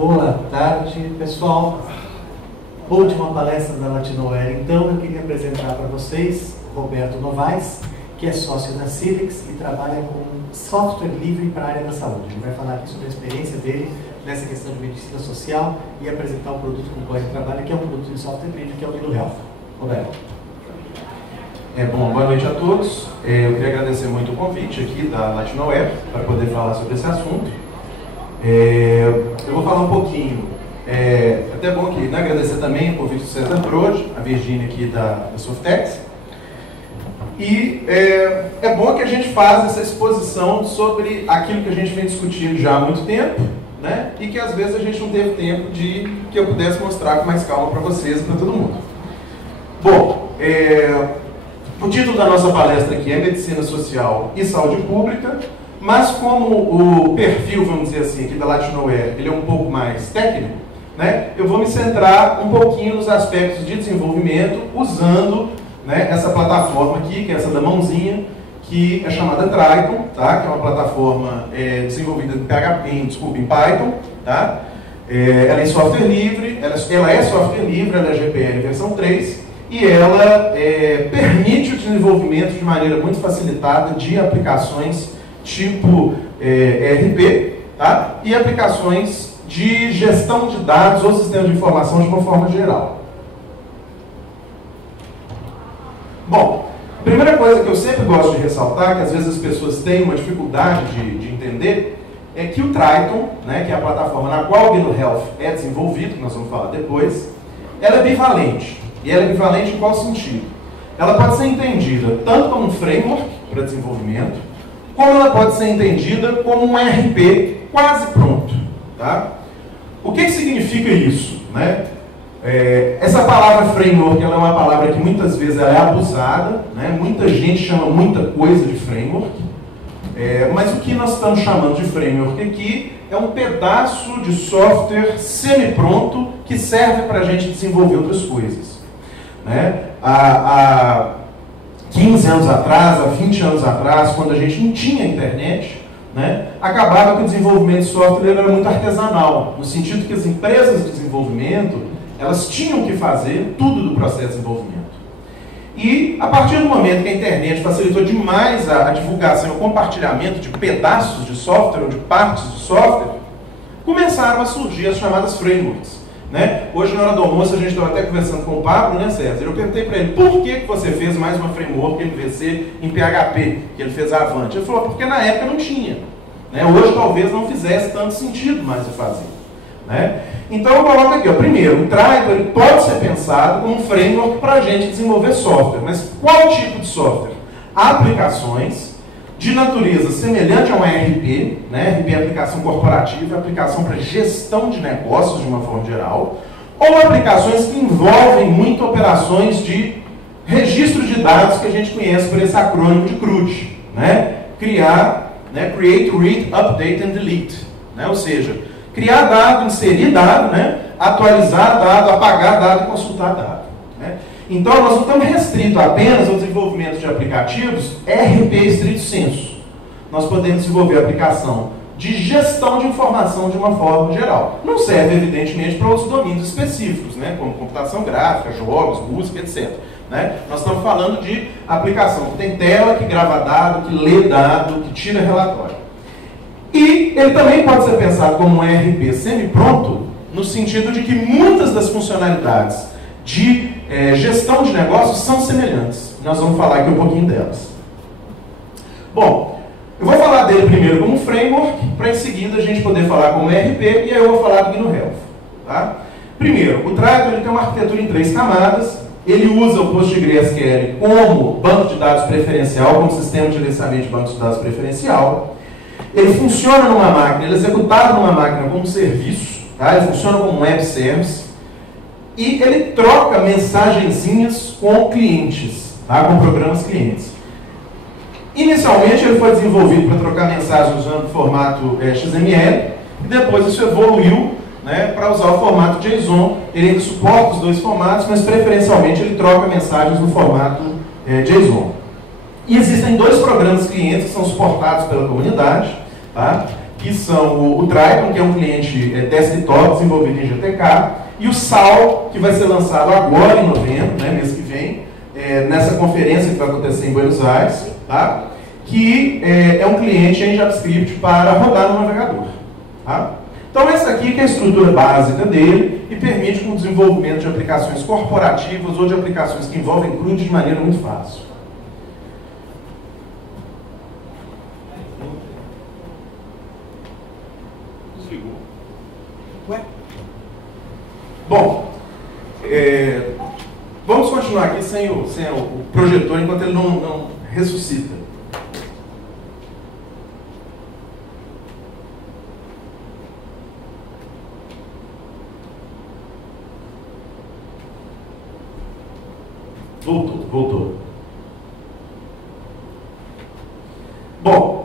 Boa tarde, pessoal. Última palestra da Latinoware. Então, eu queria apresentar para vocês Roberto Novaes, que é sócio da Silex e trabalha com software livre para a área da saúde. Ele vai falar aqui sobre a experiência dele nessa questão de medicina social e apresentar o produto com o qual ele trabalha, que é um produto de software livre, que é o Gnu Health. Roberto. Bom, boa noite a todos. Eu queria agradecer muito o convite aqui da Latinoware para poder falar sobre esse assunto. Eu vou falar um pouquinho, até bom aqui, né, agradecer também o convite do César Brode, a Virgínia aqui da Softex. E é bom que a gente faça essa exposição sobre aquilo que a gente vem discutindo já há muito tempo, né, e que às vezes a gente não teve tempo de que eu pudesse mostrar com mais calma para vocês e para todo mundo. Bom, o título da nossa palestra aqui é Medicina Social e Saúde Pública, mas como o perfil, vamos dizer assim, aqui da Latinoware, ele é um pouco mais técnico, né, eu vou me centrar um pouquinho nos aspectos de desenvolvimento usando, né, essa plataforma aqui, que é essa da mãozinha, que é chamada Triton, tá, que é uma plataforma desenvolvida em Python, tá, ela é software livre, ela é software livre, ela é GPL versão 3, e ela permite o desenvolvimento de maneira muito facilitada de aplicações tipo ERP, tá? E aplicações de gestão de dados ou sistema de informação de uma forma geral. Bom, a primeira coisa que eu sempre gosto de ressaltar, que às vezes as pessoas têm uma dificuldade de entender, é que o Triton, né, que é a plataforma na qual o Gnu Health é desenvolvido, que nós vamos falar depois, ela é bivalente. E ela é bivalente em qual sentido? Ela pode ser entendida tanto como um framework para desenvolvimento, como ela pode ser entendida como um ERP quase pronto. Tá? O que significa isso? Né? Essa palavra framework ela é uma palavra que muitas vezes ela é abusada, né? Muita gente chama muita coisa de framework, mas o que nós estamos chamando de framework aqui é um pedaço de software semi-pronto que serve para a gente desenvolver outras coisas. Né? Há 15 anos atrás, há 20 anos atrás, quando a gente não tinha internet, né, acabava que o desenvolvimento de software era muito artesanal, no sentido que as empresas de desenvolvimento elas tinham que fazer tudo do processo de desenvolvimento. E a partir do momento que a internet facilitou demais a divulgação e o compartilhamento de pedaços de software ou de partes de software, começaram a surgir as chamadas frameworks. Né? Hoje, na hora do almoço, a gente estava até conversando com o Pablo, né, César? Eu perguntei para ele, por que você fez mais uma framework MVC em PHP, que ele fez a Avante? Ele falou, porque na época não tinha. Né? Hoje, talvez, não fizesse tanto sentido mais de fazer. Né? Então, eu coloco aqui, ó, primeiro, o Triton ele pode ser pensado como um framework para a gente desenvolver software. Mas qual tipo de software? Aplicações de natureza semelhante a um ERP, né? ERP é aplicação corporativa, aplicação para gestão de negócios de uma forma geral, ou aplicações que envolvem muito operações de registro de dados que a gente conhece por esse acrônimo de CRUD, né? Criar, né? Create, Read, Update and Delete, né? Ou seja, criar dado, inserir dado, né? Atualizar dado, apagar dado e consultar dado. Né? Então, nós não estamos restritos apenas ao desenvolvimento de aplicativos ERP estrito sensu. Nós podemos desenvolver aplicação de gestão de informação de uma forma geral. Não serve, evidentemente, para outros domínios específicos, né? Como computação gráfica, jogos, música, etc. Né? Nós estamos falando de aplicação que tem tela, que grava dado, que lê dado, que tira relatório. E ele também pode ser pensado como um ERP semi-pronto, no sentido de que muitas das funcionalidades de gestão de negócios são semelhantes. Nós vamos falar aqui um pouquinho delas. Bom, eu vou falar dele primeiro como um framework, para em seguida a gente poder falar como ERP, e aí eu vou falar do Gnu Health. Tá? Primeiro, o Triton ele tem uma arquitetura em 3 camadas, ele usa o PostgreSQL como banco de dados preferencial, como sistema de gerenciamento de bancos de dados preferencial. Ele funciona numa máquina, ele é executado numa máquina como um serviço, tá? Ele funciona como um web service, e ele troca mensagenzinhas com clientes, tá? Com programas clientes. Inicialmente ele foi desenvolvido para trocar mensagens usando o formato XML, e depois isso evoluiu, né, para usar o formato JSON. Ele ainda suporta os 2 formatos, mas preferencialmente ele troca mensagens no formato JSON. E existem 2 programas clientes que são suportados pela comunidade, tá? que são o Triton, que é um cliente desktop desenvolvido em GTK, e o SAL, que vai ser lançado agora em novembro, né, mês que vem, nessa conferência que vai acontecer em Buenos Aires, tá? Que é um cliente em JavaScript para rodar no navegador. Tá? Então essa aqui que é a estrutura básica dele e permite o desenvolvimento de aplicações corporativas ou de aplicações que envolvem CRUD de maneira muito fácil. Desligou. Ué? Bom, vamos continuar aqui sem o projetor enquanto ele não ressuscita. Voltou. Bom,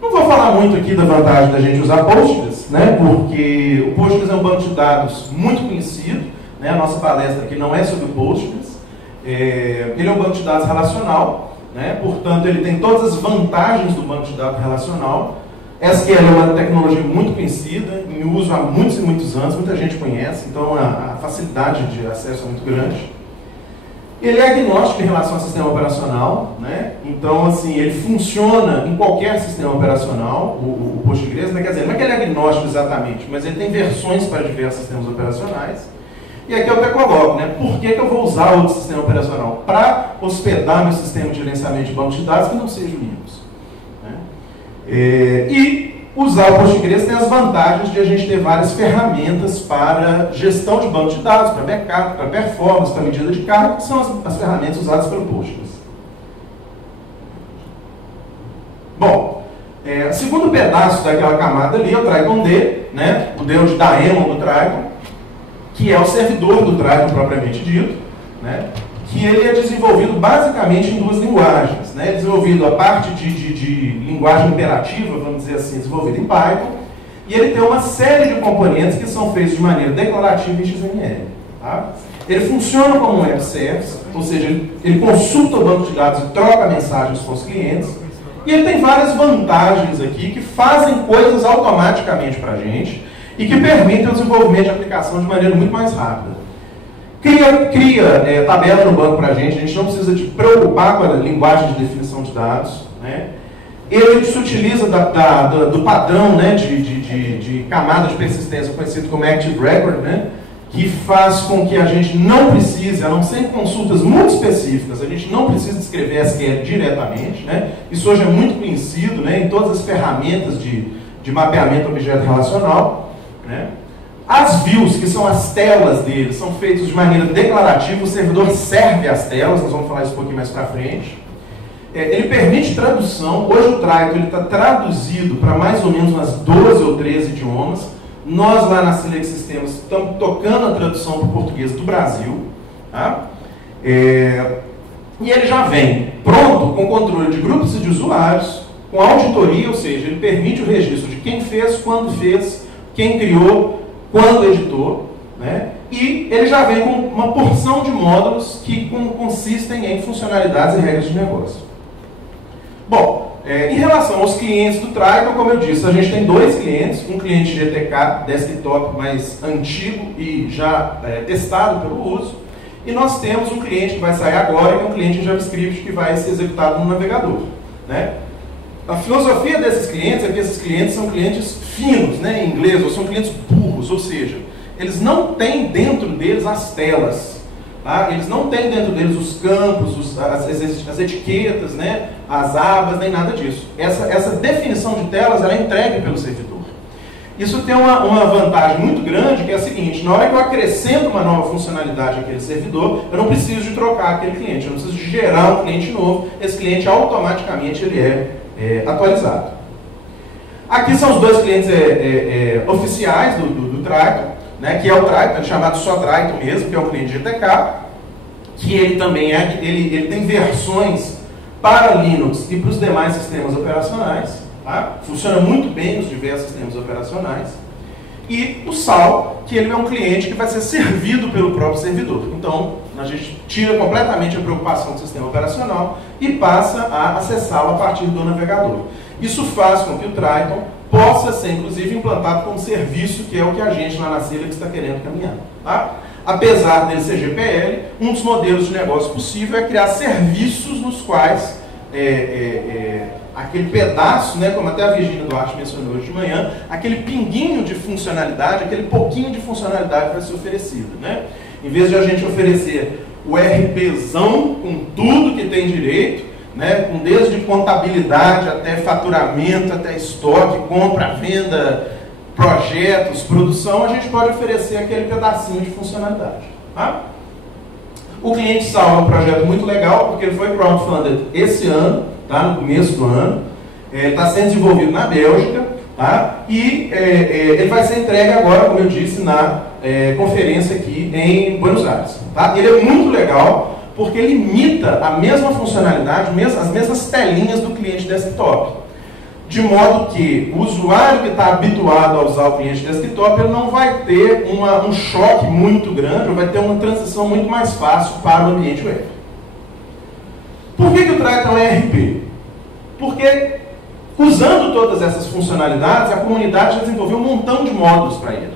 não vou falar muito aqui da vantagem da gente usar Postgres, né, porque o Postgres é um banco de dados muito conhecido, né, a nossa palestra aqui não é sobre o Postgres, ele é um banco de dados relacional, né, portanto ele tem todas as vantagens do banco de dados relacional. SQL é uma tecnologia muito conhecida, em uso há muitos e muitos anos, muita gente conhece, então a facilidade de acesso é muito grande. Ele é agnóstico em relação ao sistema operacional, né? Então, assim, ele funciona em qualquer sistema operacional, o Postgres, né? Quer dizer, não é que ele é agnóstico exatamente, mas ele tem versões para diversos sistemas operacionais. E aqui eu até coloco, né? Por que eu vou usar outro sistema operacional? Para hospedar meu sistema de gerenciamento de banco de dados que não seja o Linux. Né? E usar o Postgres tem as vantagens de a gente ter várias ferramentas para gestão de banco de dados, para backup, para performance, para medida de carga, que são as ferramentas usadas pelo Postgres. Bom, o segundo pedaço daquela camada ali é o Triton D, né? O D de daemon do Triton, que é o servidor do Triton propriamente dito, né? Que ele é desenvolvido basicamente em duas linguagens, né? Desenvolvido a parte de linguagem imperativa, vamos dizer assim, desenvolvida em Python, e ele tem uma série de componentes que são feitos de maneira declarativa em XML. Tá? Ele funciona como um web service, ou seja, ele consulta o banco de dados e troca mensagens com os clientes, e ele tem várias vantagens aqui que fazem coisas automaticamente para a gente e que permitem o desenvolvimento de aplicação de maneira muito mais rápida. Cria tabela no banco para a gente não precisa de preocupar com a linguagem de definição de dados. Né? Ele se utiliza do padrão, né, de camada de persistência conhecido como Active Record, né, que faz com que a gente não precise, a não ser em consultas muito específicas, a gente não precisa escrever SQL diretamente. Né? Isso hoje é muito conhecido, né, em todas as ferramentas de mapeamento objeto relacional. Né? As views, que são as telas dele, são feitas de maneira declarativa, o servidor serve as telas, nós vamos falar isso um pouquinho mais para frente. Ele permite tradução, hoje o Triton está traduzido para mais ou menos umas 12 ou 13 idiomas. Nós lá na Silex Systems estamos tocando a tradução para o português do Brasil. Tá? E ele já vem pronto com controle de grupos e de usuários, com auditoria, ou seja, ele permite o registro de quem fez, quando fez, quem criou, quando editou, né? E ele já vem com uma porção de módulos que consistem em funcionalidades e regras de negócio. Bom, em relação aos clientes do Triton, como eu disse, a gente tem dois clientes, um cliente GTK desktop mais antigo e já testado pelo uso, e nós temos um cliente que vai sair agora, que é um cliente em JavaScript que vai ser executado no navegador. Né? A filosofia desses clientes é que esses clientes são clientes finos, né, em inglês, ou são clientes burros, ou seja, eles não têm dentro deles as telas, tá? Eles não têm dentro deles os campos, as etiquetas, né, as abas, nem nada disso. Essa definição de telas ela é entregue pelo servidor. Isso tem uma vantagem muito grande, que é a seguinte: na hora que eu acrescento uma nova funcionalidade àquele servidor, eu não preciso de trocar aquele cliente, eu não preciso de gerar um cliente novo, esse cliente automaticamente ele é atualizado. Aqui são os dois clientes oficiais do Triton, né, que é o Triton, chamado só Triton mesmo, que é o cliente GTK, que ele também ele tem versões para Linux e para os demais sistemas operacionais. Tá? Funciona muito bem nos diversos sistemas operacionais. E o SAL, que ele é um cliente que vai ser servido pelo próprio servidor. Então, a gente tira completamente a preocupação do sistema operacional e passa a acessá-lo a partir do navegador. Isso faz com que o Triton possa ser, inclusive, implantado como serviço, que é o que a gente lá na Silex está querendo caminhar. Tá? Apesar dele ser GPL, um dos modelos de negócio possível é criar serviços nos quais aquele pedaço, né, como até a Virginia Duarte mencionou hoje de manhã, aquele pinguinho de funcionalidade, aquele pouquinho de funcionalidade vai ser oferecido. Né? Em vez de a gente oferecer o RPzão com tudo que tem direito, né, com desde contabilidade até faturamento, até estoque, compra, venda, projetos, produção, a gente pode oferecer aquele pedacinho de funcionalidade. Tá? O cliente salva é um projeto muito legal, porque ele foi crowdfunded esse ano, tá? No começo do ano, está sendo desenvolvido na Bélgica, tá? E ele vai ser entregue agora, como eu disse, na conferência aqui em Buenos Aires. Tá? Ele é muito legal, porque ele imita a mesma funcionalidade, as mesmas telinhas do cliente desktop. De modo que o usuário que está habituado a usar o cliente desktop, ele não vai ter um choque muito grande, vai ter uma transição muito mais fácil para o ambiente web. Por que o Triton é RP? Porque, usando todas essas funcionalidades, a comunidade já desenvolveu um montão de módulos para ele.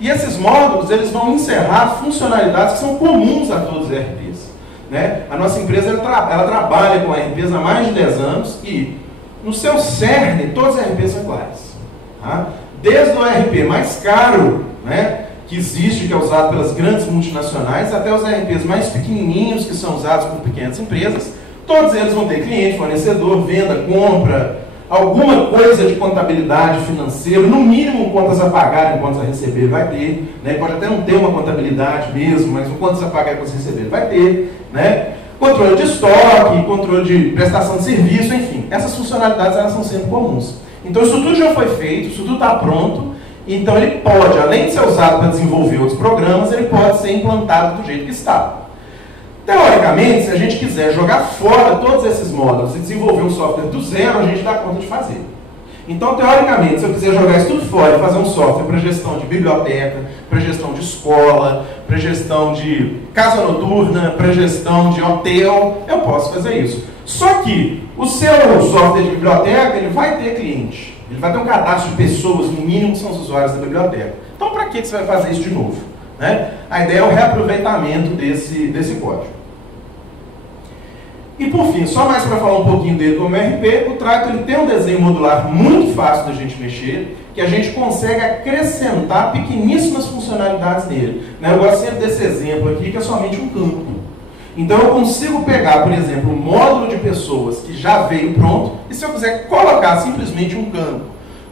E esses módulos, eles vão encerrar funcionalidades que são comuns a todos os RPs. Né? A nossa empresa ela trabalha com RPs há mais de 10 anos e, no seu cerne, todos os RPs são iguais. Tá? Desde o RP mais caro, né, que existe, que é usado pelas grandes multinacionais, até os RPs mais pequenininhos, que são usados por pequenas empresas, todos eles vão ter cliente, fornecedor, venda, compra, alguma coisa de contabilidade financeira, no mínimo contas a pagar e contas a receber vai ter. Né? Pode até não ter uma contabilidade mesmo, mas o contas a pagar e contas a receber vai ter. Né? Controle de estoque, controle de prestação de serviço, enfim. Essas funcionalidades elas são sempre comuns. Então isso tudo já foi feito, isso tudo está pronto. Então ele pode, além de ser usado para desenvolver outros programas, ele pode ser implantado do jeito que está. Teoricamente, se a gente quiser jogar fora todos esses módulos e desenvolver um software do zero, a gente dá conta de fazer. Então, teoricamente, se eu quiser jogar isso tudo fora e fazer um software para gestão de biblioteca, para gestão de escola, para gestão de casa noturna, para gestão de hotel, eu posso fazer isso. Só que o seu software de biblioteca, ele vai ter cliente. Ele vai ter um cadastro de pessoas, no mínimo, que são os usuários da biblioteca. Então, para que você vai fazer isso de novo? Né? A ideia é o reaproveitamento desse código. E por fim, só mais para falar um pouquinho dele como RP, o Triton ele tem um desenho modular muito fácil da gente mexer, que a gente consegue acrescentar pequeníssimas funcionalidades nele. Né? Eu gosto sempre desse exemplo aqui, que é somente um campo. Então eu consigo pegar, por exemplo, um módulo de pessoas que já veio pronto, e se eu quiser colocar simplesmente um campo,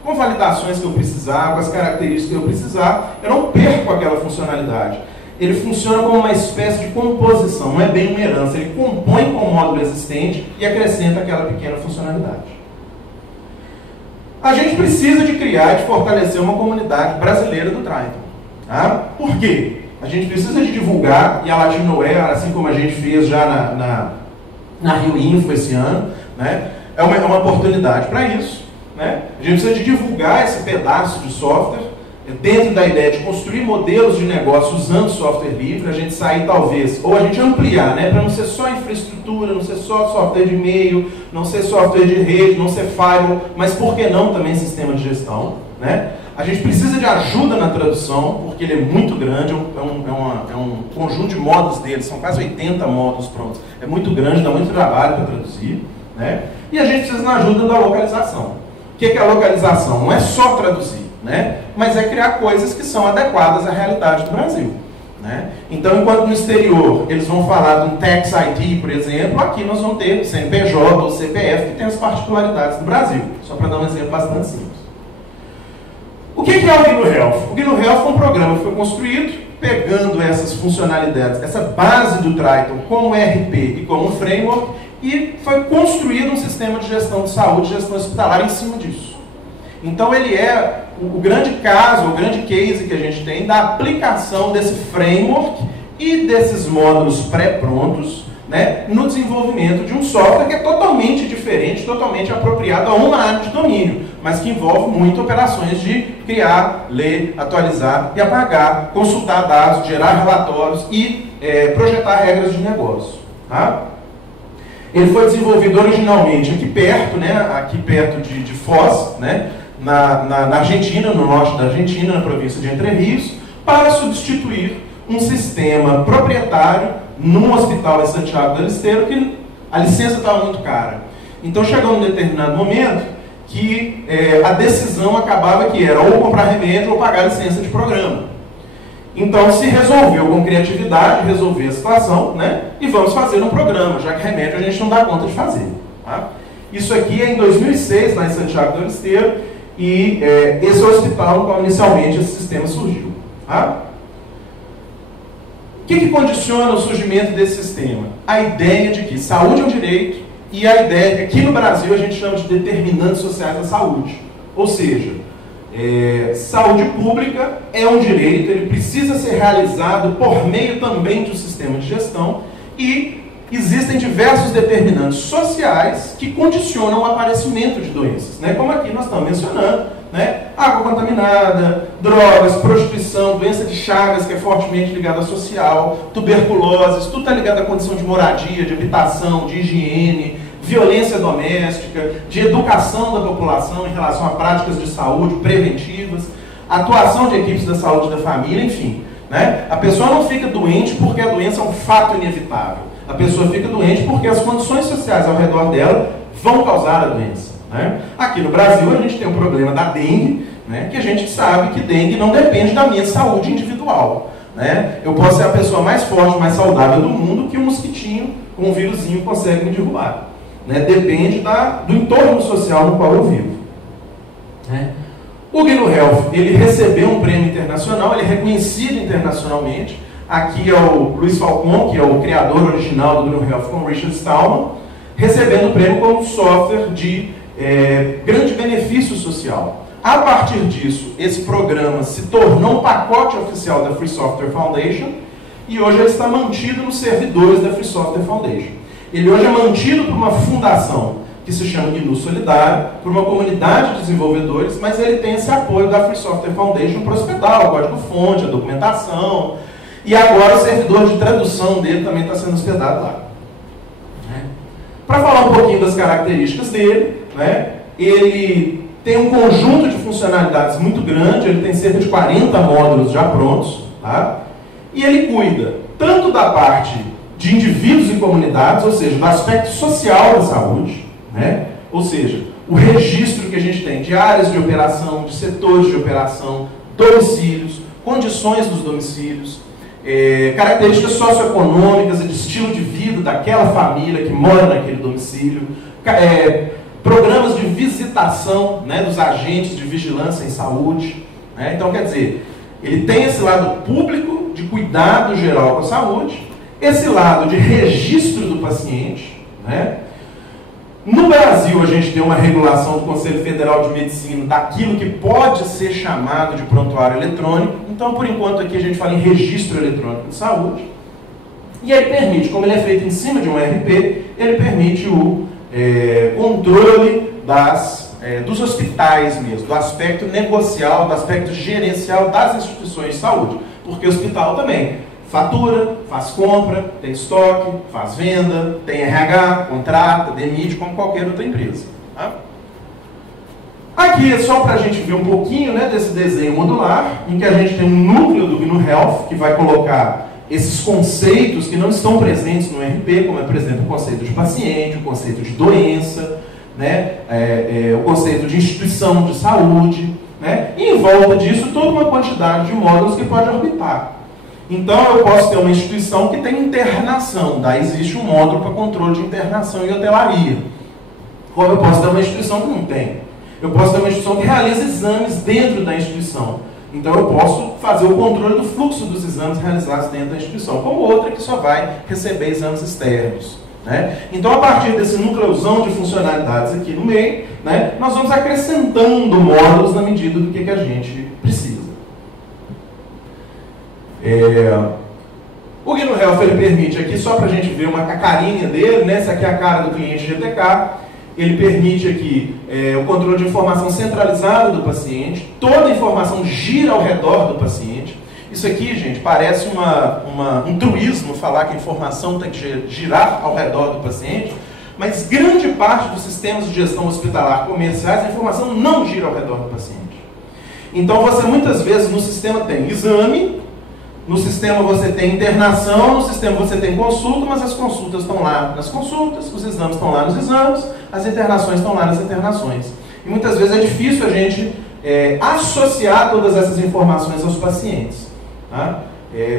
com validações que eu precisar, com as características que eu precisar, eu não perco aquela funcionalidade. Ele funciona como uma espécie de composição, não é bem uma herança. Ele compõe com o módulo existente e acrescenta aquela pequena funcionalidade. A gente precisa de criar e de fortalecer uma comunidade brasileira do Triton. Tá? Por quê? A gente precisa de divulgar, e a Latinoware, assim como a gente fez já na Rio Info esse ano, né? é uma oportunidade para isso. Né? A gente precisa de divulgar esse pedaço de software, dentro da ideia de construir modelos de negócio usando software livre, a gente sair talvez, ou a gente ampliar, né, para não ser só infraestrutura, não ser só software de e-mail, não ser software de rede, não ser firewall, mas por que não também sistema de gestão, né? A gente precisa de ajuda na tradução, porque ele é muito grande, é um conjunto de módulos dele, são quase 80 módulos prontos, é muito grande, dá muito trabalho para traduzir, né? E a gente precisa da ajuda da localização. O que é a localização? Não é só traduzir, né? Mas é criar coisas que são adequadas à realidade do Brasil. Né? Então, enquanto no exterior eles vão falar de um Tax ID, por exemplo, aqui nós vamos ter CNPJ ou CPF, que tem as particularidades do Brasil. Só para dar um exemplo bastante simples. O que é o GNU Health? O GNU Health é um programa que foi construído pegando essas funcionalidades, essa base do Triton como RP e como framework, e foi construído um sistema de gestão de saúde, gestão hospitalar em cima disso. Então ele é o grande caso, o grande case que a gente tem da aplicação desse framework e desses módulos pré-prontos, né, no desenvolvimento de um software que é totalmente diferente, totalmente apropriado a uma área de domínio, mas que envolve muito operações de criar, ler, atualizar e apagar, consultar dados, gerar relatórios e projetar regras de negócio. Tá? Ele foi desenvolvido originalmente aqui perto, né, aqui perto de Foz, né, na Argentina, no norte da Argentina, na província de Entre Rios, para substituir um sistema proprietário num hospital em Santiago del Estero que a licença estava muito cara. Então chegou um determinado momento que a decisão acabava que era ou comprar remédio ou pagar licença de programa. Então se resolveu com criatividade resolver a situação, né? E vamos fazer um programa, já que remédio a gente não dá conta de fazer. Tá? Isso aqui é em 2006, lá em Santiago del Estero, e esse é o hospital no qual inicialmente esse sistema surgiu. Tá? O que condiciona o surgimento desse sistema? A ideia de que saúde é um direito e a ideia que aqui no Brasil a gente chama de determinantes sociais da saúde. Ou seja, saúde pública é um direito, ele precisa ser realizado por meio também de um sistema de gestão e existem diversos determinantes sociais que condicionam o aparecimento de doenças, né? Como aqui nós estamos mencionando, né? Água contaminada, drogas, prostituição, doença de Chagas, que é fortemente ligada à social, tuberculose, tudo está ligado à condição de moradia, de habitação, de higiene, violência doméstica, de educação da população em relação a práticas de saúde preventivas, atuação de equipes da saúde da família, enfim. Né? A pessoa não fica doente porque a doença é um fato inevitável. A pessoa fica doente porque as condições sociais ao redor dela vão causar a doença. Né? Aqui no Brasil a gente tem o problema da dengue, né? Que a gente sabe que dengue não depende da minha saúde individual. Né? Eu posso ser a pessoa mais forte, mais saudável do mundo que um mosquitinho com um vírusinho consegue me derrubar. Né? Depende do entorno social no qual eu vivo. Né? O GNU Health, ele recebeu um prêmio internacional, ele é reconhecido internacionalmente. Aqui é o Luiz Falcon, que é o criador original do GNU Health, com Richard Stallman, recebendo o prêmio como software de grande benefício social. A partir disso, esse programa se tornou um pacote oficial da Free Software Foundation e hoje ele está mantido nos servidores da Free Software Foundation. Ele hoje é mantido por uma fundação que se chama GNU Solidário, por uma comunidade de desenvolvedores, mas ele tem esse apoio da Free Software Foundation para hospedar o código-fonte, a documentação, e agora o servidor de tradução dele também está sendo hospedado lá. Para falar um pouquinho das características dele, né, ele tem um conjunto de funcionalidades muito grande, ele tem cerca de 40 módulos já prontos, tá? E ele cuida tanto da parte de indivíduos e comunidades, ou seja, do aspecto social da saúde, né? Ou seja, o registro que a gente tem de áreas de operação, de setores de operação, domicílios, condições dos domicílios, características socioeconômicas e de estilo de vida daquela família que mora naquele domicílio, programas de visitação, né, dos agentes de vigilância em saúde. Né? Então, quer dizer, ele tem esse lado público de cuidado geral com a saúde, esse lado de registro do paciente. Né? No Brasil, a gente tem uma regulação do Conselho Federal de Medicina daquilo que pode ser chamado de prontuário eletrônico. Então, por enquanto, aqui a gente fala em registro eletrônico de saúde. E ele permite, como ele é feito em cima de um ERP, ele permite o controle dos hospitais mesmo, do aspecto negocial, do aspecto gerencial das instituições de saúde. Porque o hospital também fatura, faz compra, tem estoque, faz venda, tem RH, contrata, demite, como qualquer outra empresa. Tá? Aqui é só para a gente ver um pouquinho, né, desse desenho modular, em que a gente tem um núcleo do GNU Health, que vai colocar esses conceitos que não estão presentes no RP, como é, por exemplo, o conceito de paciente, o conceito de doença, né, o conceito de instituição de saúde, né, e em volta disso toda uma quantidade de módulos que pode orbitar. Então eu posso ter uma instituição que tem internação, daí existe um módulo para controle de internação e hotelaria. Como eu posso ter uma instituição que não tem. Eu posso ter uma instituição que realiza exames dentro da instituição. Então eu posso fazer o controle do fluxo dos exames realizados dentro da instituição, como outra que só vai receber exames externos. Né? Então, a partir desse núcleozão de funcionalidades aqui no meio, né, nós vamos acrescentando módulos na medida do que a gente precisa. O GNU Health ele permite aqui, só para a gente ver a carinha dele, né, essa aqui é a cara do cliente GTK, ele permite aqui o controle de informação centralizada do paciente, toda a informação gira ao redor do paciente. Isso aqui, gente, parece um truísmo falar que a informação tem que girar ao redor do paciente, Mas grande parte dos sistemas de gestão hospitalar comerciais, a informação não gira ao redor do paciente. Então você muitas vezes no sistema tem exame, no sistema você tem internação, no sistema você tem consulta, mas as consultas estão lá nas consultas, os exames estão lá nos exames, as internações estão lá nas internações. E muitas vezes é difícil a gente associar todas essas informações aos pacientes. Tá?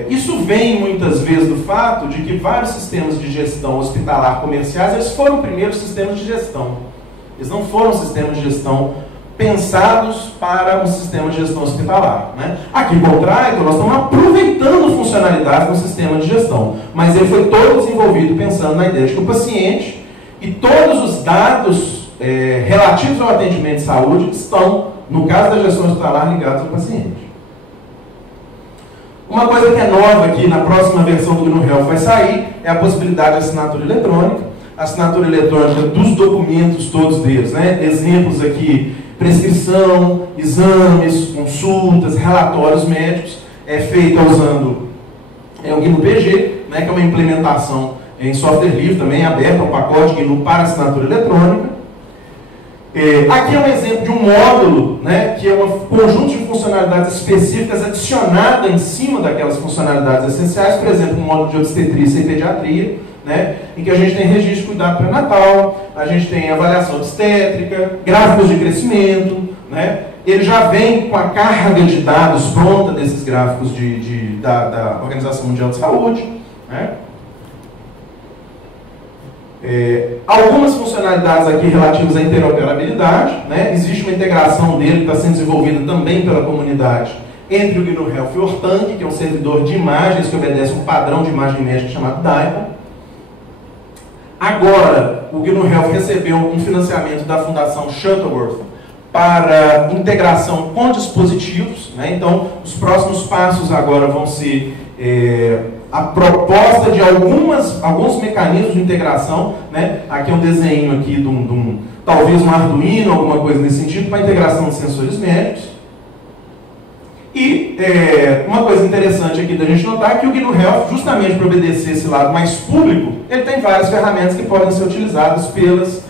Isso vem muitas vezes do fato de que vários sistemas de gestão hospitalar comerciais, eles foram primeiros sistemas de gestão. Eles não foram sistemas de gestão pensados para um sistema de gestão hospitalar. Né? Aqui com o Triton, nós estamos aproveitando funcionalidades do sistema de gestão, mas ele foi todo desenvolvido pensando na ideia de que o paciente e todos os dados relativos ao atendimento de saúde estão, no caso da gestão hospitalar, ligados ao paciente. Uma coisa que é nova aqui, na próxima versão do GNU Health vai sair, é a possibilidade de assinatura eletrônica. Assinatura eletrônica dos documentos todos deles, né? Exemplos aqui, prescrição, exames, consultas, relatórios médicos, é feita usando o GNU PG, né, que é uma implementação em software livre, também aberto, um pacote GNU para assinatura eletrônica. Aqui é um exemplo de um módulo, né, que é um conjunto de funcionalidades específicas adicionada em cima daquelas funcionalidades essenciais, por exemplo, um módulo de obstetrícia e pediatria, né, em que a gente tem registro de cuidado pré-natal, a gente tem avaliação obstétrica, gráficos de crescimento, né, ele já vem com a carga de dados pronta desses gráficos da Organização Mundial de Saúde, né. Algumas funcionalidades aqui relativas à interoperabilidade, né? Existe uma integração dele que está sendo desenvolvida também pela comunidade entre o GNU Health e o Ortang, que é um servidor de imagens que obedece um padrão de imagem médica chamado DICOM. Agora, o GNU Health recebeu um financiamento da Fundação Shuttleworth para integração com dispositivos, né? Então, os próximos passos agora vão ser a proposta de alguns mecanismos de integração, né? Aqui é um desenho aqui talvez um Arduino, alguma coisa nesse sentido, para a integração de sensores médicos. E uma coisa interessante aqui da gente notar é que o GNU Health, justamente para obedecer esse lado mais público, ele tem várias ferramentas que podem ser utilizadas pelas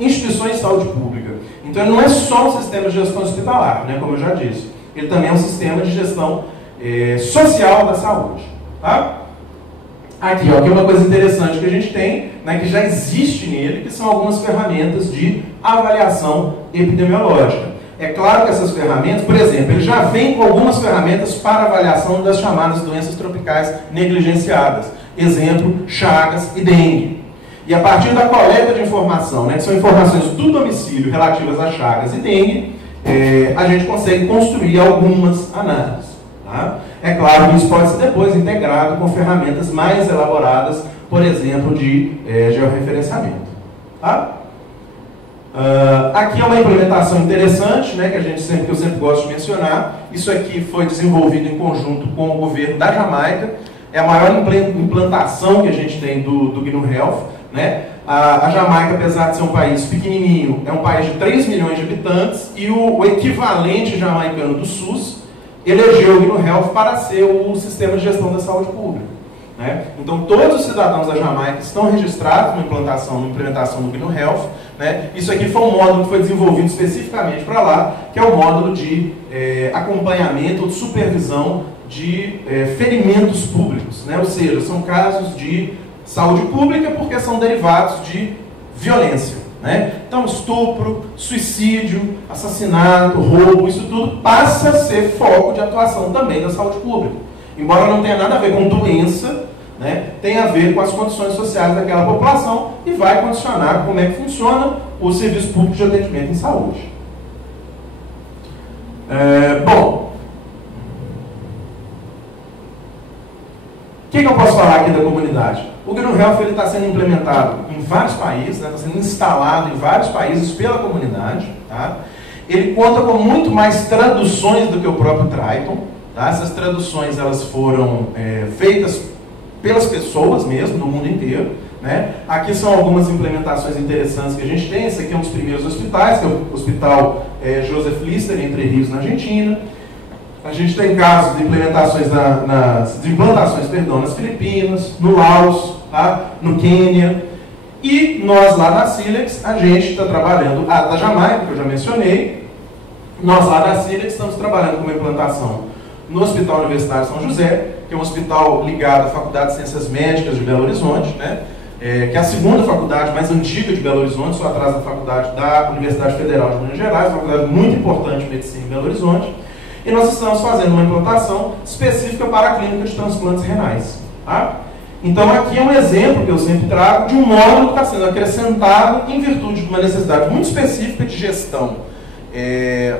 instituições de saúde pública. Então ele não é só um sistema de gestão hospitalar, né? Como eu já disse. Ele também é um sistema de gestão social da saúde. Tá? Aqui, ó, aqui é uma coisa interessante que a gente tem, né, que já existe nele, que são algumas ferramentas de avaliação epidemiológica. É claro que essas ferramentas, por exemplo, ele já vem com algumas ferramentas para avaliação das chamadas doenças tropicais negligenciadas. Exemplo, Chagas e dengue. E a partir da coleta de informação, né, que são informações do domicílio relativas a Chagas e dengue, a gente consegue construir algumas análises. Tá? É claro que isso pode ser depois integrado com ferramentas mais elaboradas, por exemplo, de georreferenciamento. Tá? Aqui é uma implementação interessante, né, que eu sempre gosto de mencionar. Isso aqui foi desenvolvido em conjunto com o governo da Jamaica. É a maior implantação que a gente tem do GNU Health. Né? A Jamaica, apesar de ser um país pequenininho, é um país de 3 milhões de habitantes e o equivalente jamaicano do SUS elegeu o GNU Health para ser o sistema de gestão da saúde pública. Né? Então, todos os cidadãos da Jamaica estão registrados na implementação do GNU Health. Né? Isso aqui foi um módulo que foi desenvolvido especificamente para lá, que é o módulo de acompanhamento ou de supervisão de ferimentos públicos. Né? Ou seja, são casos de saúde pública porque são derivados de violência. Né? Então, estupro, suicídio, assassinato, roubo, isso tudo passa a ser foco de atuação também da saúde pública. Embora não tenha nada a ver com doença, né, tem a ver com as condições sociais daquela população e vai condicionar como é que funciona o serviço público de atendimento em saúde. Bom, o que eu posso falar aqui da comunidade? O GNU Health está sendo implementado em vários países, né, está sendo instalado em vários países pela comunidade. Tá? Ele conta com muito mais traduções do que o próprio Triton. Tá? Essas traduções elas foram feitas pelas pessoas mesmo, no mundo inteiro. Né? Aqui são algumas implementações interessantes que a gente tem. Esse aqui é um dos primeiros hospitais, que é o Hospital Joseph Lister, em Entre Rios, na Argentina. A gente tem casos de implantações nas Filipinas, no Laos, tá? No Quênia. E nós lá na Silex, a gente está trabalhando, da Jamaica, que eu já mencionei, nós lá da Silex estamos trabalhando com uma implantação no Hospital Universitário São José, que é um hospital ligado à Faculdade de Ciências Médicas de Belo Horizonte, né? Que é a segunda faculdade mais antiga de Belo Horizonte, só atrás da faculdade da Universidade Federal de Minas Gerais, uma faculdade muito importante de medicina em Belo Horizonte. E nós estamos fazendo uma implantação específica para a clínica de transplantes renais. Tá? Então aqui é um exemplo que eu sempre trago de um módulo que está sendo acrescentado em virtude de uma necessidade muito específica de gestão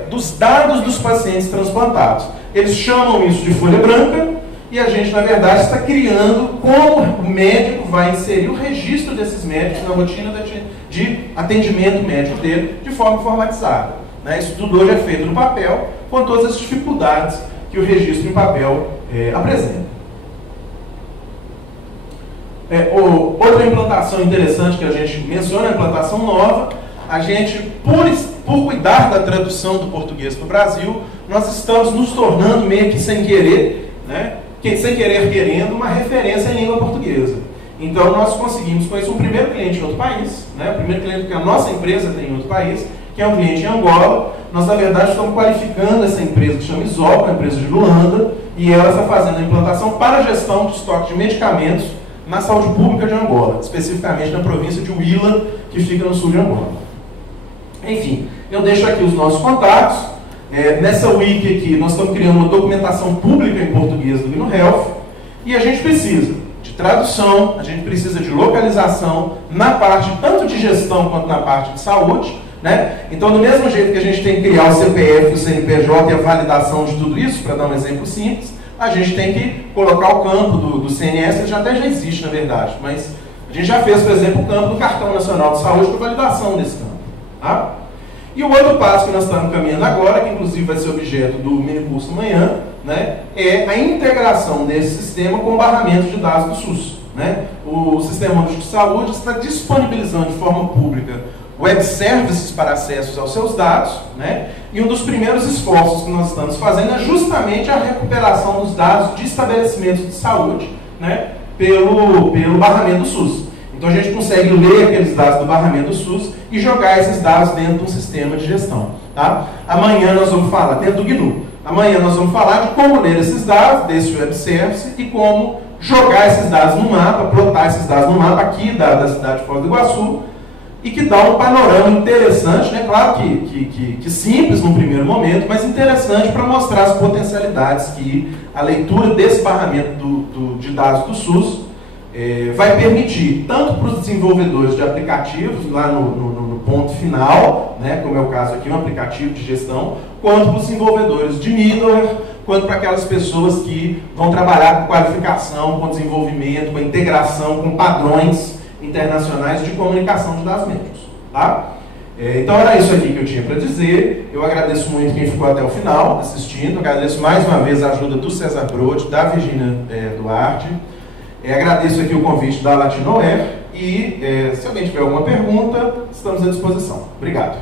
dos dados dos pacientes transplantados. Eles chamam isso de folha branca, e a gente, na verdade, está criando como o médico vai inserir o registro desses médicos na rotina de atendimento médico dele de forma informatizada. Né? Isso tudo hoje é feito no papel, com todas as dificuldades que o registro em papel apresenta. Outra implantação interessante que a gente menciona, a implantação nova, a gente, por cuidar da tradução do português para o Brasil, nós estamos nos tornando meio que sem querer, né? Sem querer querendo, uma referência em língua portuguesa. Então nós conseguimos com isso um primeiro cliente em outro país, né? O primeiro cliente que a nossa empresa tem em outro país, que é um cliente em Angola. Nós, na verdade, estamos qualificando essa empresa que chama Isop, uma empresa de Luanda, e ela está fazendo a implantação para a gestão de estoque de medicamentos na saúde pública de Angola, especificamente na província de Huila, que fica no sul de Angola. Enfim, eu deixo aqui os nossos contatos. Nessa wiki aqui, nós estamos criando uma documentação pública em português do GnuHealth, e a gente precisa de tradução, a gente precisa de localização na parte tanto de gestão quanto na parte de saúde, né? Então, do mesmo jeito que a gente tem que criar o CPF, o CNPJ e a validação de tudo isso, para dar um exemplo simples, a gente tem que colocar o campo do CNS, que até já existe, na verdade, mas a gente já fez, por exemplo, o campo do Cartão Nacional de Saúde para validação desse campo. Tá? E o outro passo que nós estamos caminhando agora, que inclusive vai ser objeto do mini curso amanhã, né, é a integração desse sistema com o barramento de dados do SUS. Né? O Sistema Único de Saúde está disponibilizando de forma pública web services para acessos aos seus dados, né? E um dos primeiros esforços que nós estamos fazendo é justamente a recuperação dos dados de estabelecimentos de saúde, né, pelo barramento do SUS. Então a gente consegue ler aqueles dados do barramento do SUS e jogar esses dados dentro de um sistema de gestão. Tá? Amanhã nós vamos falar, dentro do GNU, amanhã nós vamos falar de como ler esses dados desse web service e como jogar esses dados no mapa, plotar esses dados no mapa aqui da cidade de Foz do Iguaçu, e que dá um panorama interessante, né? Claro que simples no primeiro momento, mas interessante para mostrar as potencialidades que a leitura desse barramento de dados do SUS vai permitir, tanto para os desenvolvedores de aplicativos, lá no ponto final, né, como é o caso aqui, um aplicativo de gestão, quanto para os desenvolvedores de middleware, quanto para aquelas pessoas que vão trabalhar com qualificação, com desenvolvimento, com integração, com padrões internacionais de comunicação de dados médicos. Tá? Então era isso aqui que eu tinha para dizer. Eu agradeço muito quem ficou até o final assistindo. Agradeço mais uma vez a ajuda do César Brode, da Virginia Duarte. Agradeço aqui o convite da Latinoair e se alguém tiver alguma pergunta, estamos à disposição. Obrigado.